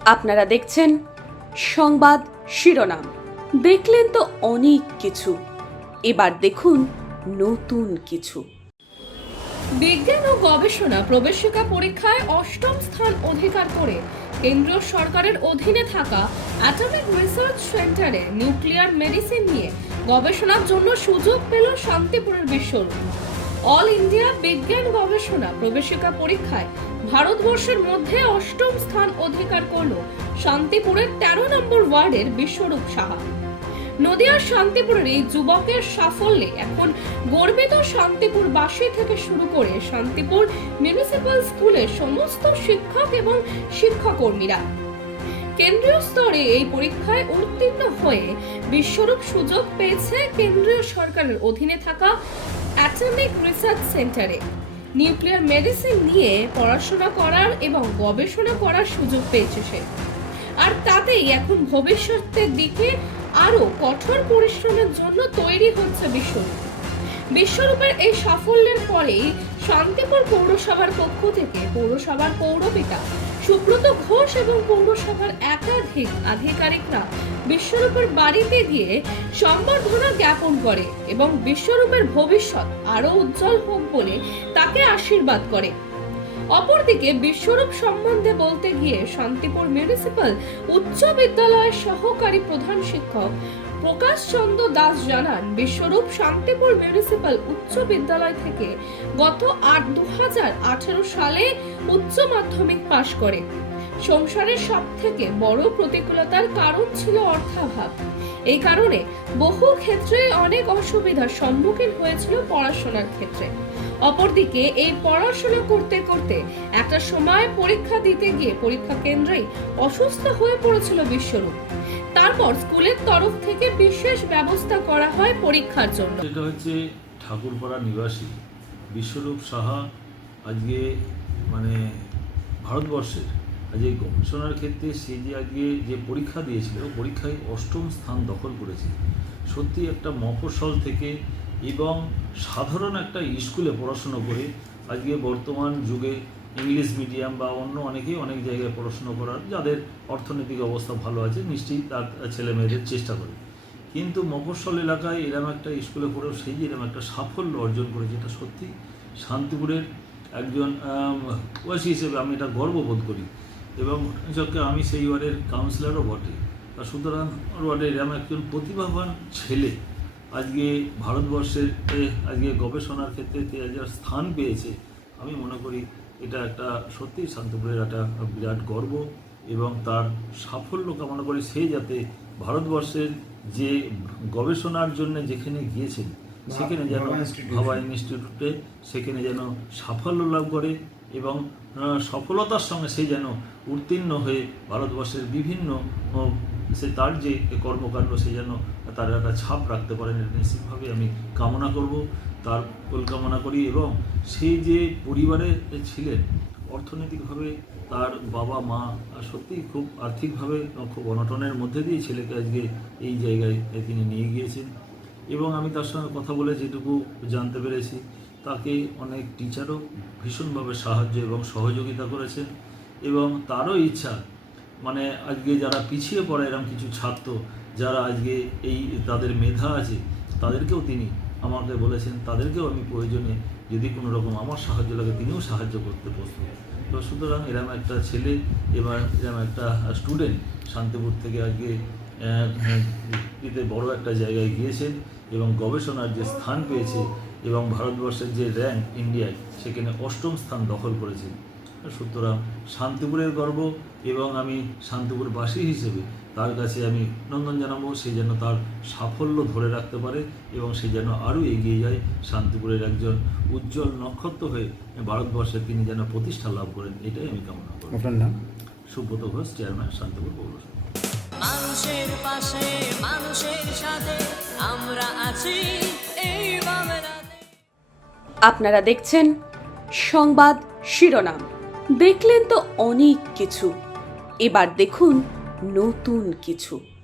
আপনারা দেখছেন সংবাদ শিরোনাম। দেখলেন তো অনেক কিছু, এবার দেখুন নতুন কিছু। বিজ্ঞান ও গবেষণা প্রবেশিকা পরীক্ষায় অষ্টম স্থান অধিকার করে কেন্দ্রীয় সরকারের অধীনে থাকা অ্যাটমিক রিসার্চ সেন্টারে নিউক্লিয়ার মেডিসিন নিয়ে গবেষণার জন্য সুযোগ পেল শান্তিপুরের বিশ্বরূপ। অল ইন্ডিয়া বিজ্ঞান গবেষণা প্রবেশিকা পরীক্ষায় ভারতবর্ষের মধ্যে অষ্টম স্থান অধিকার করল শান্তিপুরের ১৩ নম্বর ওয়ার্ডের বিশ্বরূপ সাহা। নদিয়ার শান্তিপুরের এই যুবকের সাফল্যে এখন গর্বিত শান্তিপুরবাসী থেকে শুরু করে শান্তিপুর মিউনিসিপ্যাল স্কুলের সমস্ত শিক্ষক এবং শিক্ষাকর্মীরা। কেন্দ্রীয় স্তরে এই পরীক্ষায় উত্তীর্ণ হয়ে বিশ্বরূপ সুযোগ পেয়েছে কেন্দ্রীয় সরকারের অধীনে থাকা অ্যাটমিক রিসার্চ সেন্টারে। নিউক্লিয়ার মেডিসিন নিয়ে পড়াশোনা করার এবং গবেষণা করার সুযোগ পেয়েছে সে, আর তাতেই এখন ভবিষ্যতের দিকে আরো কঠোর পরিশ্রমের জন্য তৈরি হচ্ছে বিশ্বরূপের এই সাফল্যের পরেই শান্তিপুর পৌরসভার পক্ষ থেকে পৌরসভার পৌরপিতা সুব্রত ঘোষ এবং পৌরসভার একাধিক আধিকারিকরা বিশ্বরূপের বাড়িতে গিয়ে সম্বর্ধনা জ্ঞাপন করে এবং বিশ্বরূপের ভবিষ্যৎ আরো উজ্জ্বল হোক বলে তাকে আশীর্বাদ করে। অপরদিকে বিশ্বরূপ সম্বন্ধে বলতে গিয়ে শান্তিপুর মিউনিসিপ্যাল উচ্চ বিদ্যালয়ের সহকারী প্রধান শিক্ষক প্রকাশ চন্দ্র দাস জানান, বিশ্বরূপ শান্তিপুর মিউনিসিপ্যাল উচ্চ বিদ্যালয় থেকে গত 2018 সালে উচ্চ মাধ্যমিক পাশ করে। সংসারের সব থেকে বড় প্রতিকূলতার কারণ ছিল অর্থাভাব। এই কারণে বহু ক্ষেত্রে অনেক অসুবিধার সম্মুখীন হয়েছিল পড়াশোনার ক্ষেত্রে। অপরদিকে এই পড়াশোনা করতে করতে একটা সময় পরীক্ষা দিতে গিয়ে পরীক্ষা কেন্দ্রেই অসুস্থ হয়ে পড়েছিল বিশ্বরূপ। তারপর স্কুলের তরফ থেকে বিশেষ ব্যবস্থা করা হয় পরীক্ষার জন্য। এটা হচ্ছে ঠাকুরপাড়া নিবাসী বিশ্বরূপ সাহা। আজকে ভারতবর্ষের আজ এই গবেষণার ক্ষেত্রে সে যে আজকে যে পরীক্ষা দিয়েছিল পরীক্ষায় অষ্টম স্থান দখল করেছে। সত্যি একটা মফস্বল থেকে এবং সাধারণ একটা স্কুলে পড়াশুনো করে আজকে বর্তমান যুগে ইংলিশ মিডিয়াম বা অন্য অনেকেই অনেক জায়গায় পড়াশুনো করার যাদের অর্থনৈতিক অবস্থা ভালো আছে নিশ্চয়ই তার ছেলে মেয়েদের চেষ্টা করে, কিন্তু মফস্বল এলাকায় এরকম একটা স্কুলে পড়েও সেই যে এরকম একটা সাফল্য অর্জন করেছে, এটা সত্যি শান্তিপুরের একজন ওয়াসি হিসেবে আমি এটা গর্ববোধ করি এবং আমি সেই ওয়ার্ডের কাউন্সিলরও বটে। তা সুতরাং ওয়ার্ডে এরকম একজন প্রতিভাবান ছেলে আজকে ভারতবর্ষের আজকে গবেষণার ক্ষেত্রে যে স্থান পেয়েছে, আমি মনে করি এটা একটা সত্যি শান্তিপুরের একটা বিরাট গর্ব এবং তার সাফল্য কামনা করি সে যাতে ভারতবর্ষের যে গবেষণার জন্য যেখানে গিয়েছেন সেখানে যেন ভাবা ইনস্টিটিউটে সেখানে যেন সাফল্য লাভ করে এবং সফলতার সঙ্গে সে যেন উত্তীর্ণ হয়ে ভারতবর্ষের বিভিন্ন সে তার যে কর্মকাণ্ড সে যেন তার একটা ছাপ রাখতে পারেন, নিশ্চিতভাবে আমি কামনা করব, তার কামনা করি। এবং সে যে পরিবারে ছিলেন অর্থনৈতিকভাবে তার বাবা মা সত্যিই খুব আর্থিকভাবে খুব অনটনের মধ্যে দিয়ে ছেলেকে আজকে এই জায়গায় তিনি নিয়ে গিয়েছেন এবং আমি তার সঙ্গে কথা বলে যেটুকু জানতে পেরেছি তাকে অনেক টিচারও ভীষণভাবে সাহায্য এবং সহযোগিতা করেছেন এবং তারও ইচ্ছা আজকে যারা পিছিয়ে পড়ে এরকম কিছু ছাত্র যারা আজকে এই তাদের মেধা আছে তাদেরকেও তিনি আমাকে বলেছেন, তাদেরকেও আমি প্রয়োজনে যদি কোনো রকম আমার সাহায্য লাগে তিনিও সাহায্য করতে প্রস্তুত। তো সুতরাং এরকম একটা ছেলে এবার এরকম একটা স্টুডেন্ট শান্তিপুর থেকে আজকে বড় একটা জায়গায় গিয়েছেন এবং গবেষণার যে স্থান পেয়েছে এবং ভারতবর্ষের যে র্যাঙ্ক ইন্ডিয়ায় সেখানে অষ্টম স্থান দখল করেছে। সুতরাং শান্তিপুরের গর্ব এবং আমি শান্তিপুরবাসী হিসেবে তার কাছে আমি অভিনন্দন জানাবো, সে যেন তার সাফল্য ধরে রাখতে পারে এবং সে যেন আরও এগিয়ে যায়, শান্তিপুরের একজন উজ্জ্বল নক্ষত্র হয়ে ভারতবর্ষে তিনি যেন প্রতিষ্ঠা লাভ করেন, এটাই আমি কামনা করি। আপনার নাম? সুব্রত ঘোষ, চেয়ারম্যান শান্তিপুর পৌরসভা। মানুষের পাশে মানুষের সাথে আমরা আছি এই বাংলাতে। আপনারা দেখছেন সংবাদ শিরোনাম। দেখলেন তো অনেক কিছু, এবার দেখুন নতুন কিছু।